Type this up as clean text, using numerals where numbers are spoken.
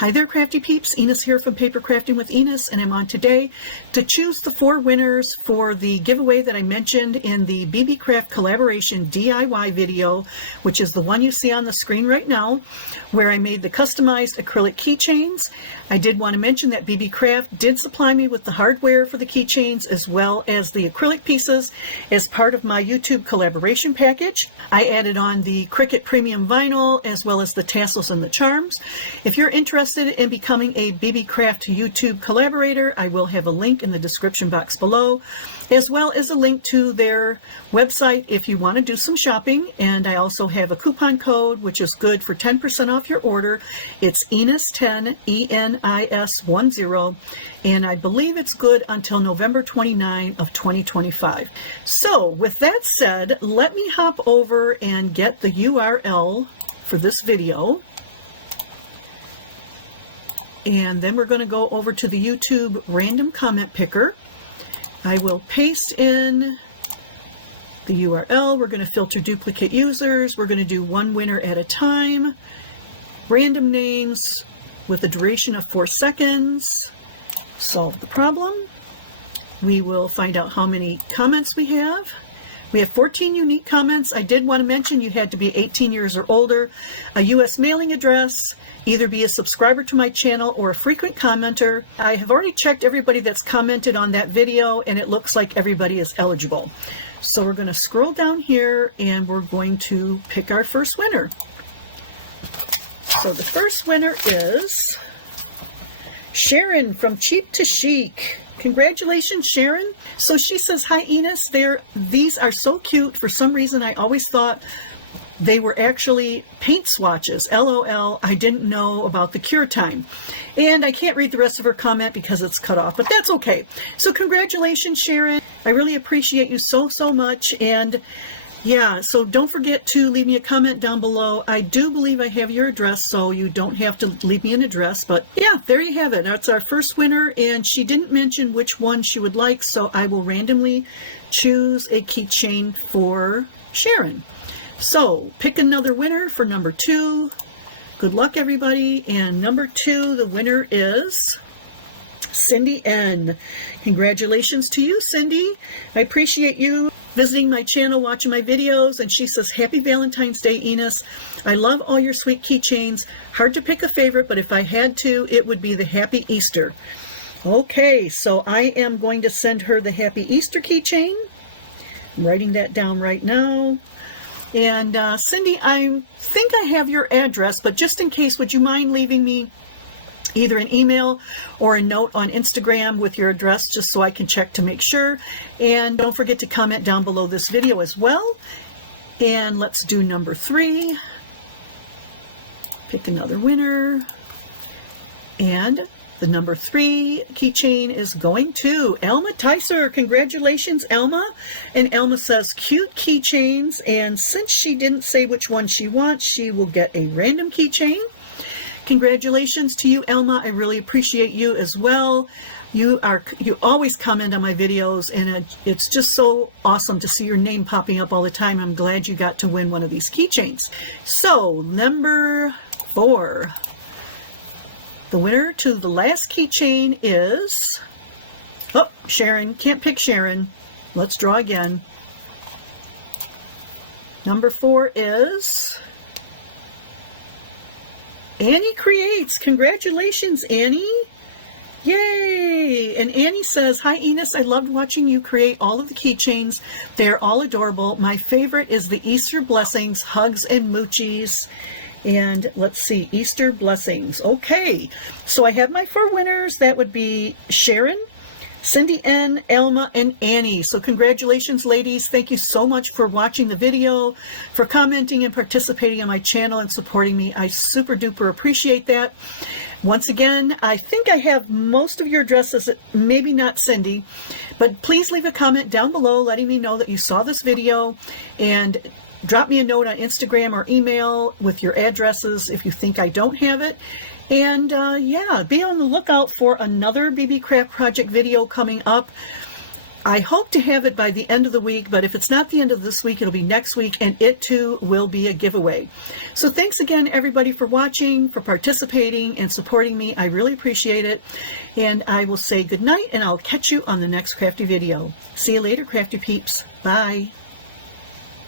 Hi there, crafty peeps. Enis here from Paper Crafting with Enis, and I'm on today to choose the 4 winners for the giveaway that I mentioned in the BEEBEECRAFT collaboration DIY video, which is the one you see on the screen right now, where I made the customized acrylic keychains. I did want to mention that BEEBEECRAFT did supply me with the hardware for the keychains as well as the acrylic pieces as part of my YouTube collaboration package. I added on the Cricut premium vinyl as well as the tassels and the charms. If you're interested in becoming a BEEBEECRAFT YouTube collaborator, I will have a link in the description box below, as well as a link to their website if you want to do some shopping. And I also have a coupon code which is good for 10% off your order. It's Enis10, ENIS10, and I believe it's good until November 29 of 2025. So with that said, let me hop over and get the URL for this video. And then we're going to go over to the YouTube random comment picker. I will paste in the URL. We're going to filter duplicate users. We're going to do 1 winner at a time. Random names with a duration of 4 seconds. Solve the problem. We will find out how many comments we have. We have 14 unique comments. I did want to mention you had to be 18 years or older, a U.S. mailing address, either be a subscriber to my channel or a frequent commenter. I have already checked everybody that's commented on that video, and it looks like everybody is eligible. So we're going to scroll down here and we're going to pick our first winner. So the first winner is Sharon from Cheap to Chic. Congratulations, Sharon. So she says, hi Enis, these are so cute. For some reason, I always thought they were actually paint swatches. LOL, I didn't know about the cure time. And I can't read the rest of her comment because it's cut off, but that's okay. So congratulations, Sharon. I really appreciate you so much. And yeah, so don't forget to leave me a comment down below. I do believe I have your address, so you don't have to leave me an address. But yeah, there you have it. That's our first winner, and she didn't mention which one she would like, so I will randomly choose a keychain for Sharon. So pick another winner for number 2. Good luck, everybody. And number 2, the winner is Cindy N. Congratulations to you, Cindy. I appreciate you visiting my channel, watching my videos. And she says, happy Valentine's Day, Enis. I love all your sweet keychains. Hard to pick a favorite, but if I had to, it would be the Happy Easter. Okay, so I am going to send her the Happy Easter keychain. I'm writing that down right now. And Cindy, I think I have your address, but just in case, would you mind leaving me either an email or a note on Instagram with your address, just so I can check to make sure. And don't forget to comment down below this video as well. And let's do number 3. Pick another winner. And the number 3 keychain is going to Alma Tyser. Congratulations, Alma. And Alma says, cute keychains. And since she didn't say which one she wants, she will get a random keychain. Congratulations to you, Alma. I really appreciate you as well. You always comment on my videos, and it's just so awesome to see your name popping up all the time. I'm glad you got to win one of these keychains. So number 4. The winner to the last keychain is, oh, Sharon. Can't pick Sharon. Let's draw again. Number 4 is Annie Creates. Congratulations, Annie. Yay! And Annie says, hi Enis, I loved watching you create all of the keychains. They're all adorable. My favorite is the Easter Blessings, Hugs and Moochies. And let's see, Easter Blessings. Okay, so I have my 4 winners. That would be Sharon, Cindy N, Alma, and Annie. So congratulations, ladies. Thank you so much for watching the video, for commenting and participating on my channel and supporting me. I super duper appreciate that. Once again, I think I have most of your addresses, maybe not Cindy, but please leave a comment down below letting me know that you saw this video, and drop me a note on Instagram or email with your addresses if you think I don't have it. And yeah, be on the lookout for another BEEBEECRAFT project video coming up. I hope to have it by the end of the week, but if it's not the end of this week, it'll be next week, and it too will be a giveaway. So thanks again, everybody, for watching, for participating, and supporting me. I really appreciate it. And I will say good night, and I'll catch you on the next crafty video. See you later, crafty peeps. Bye.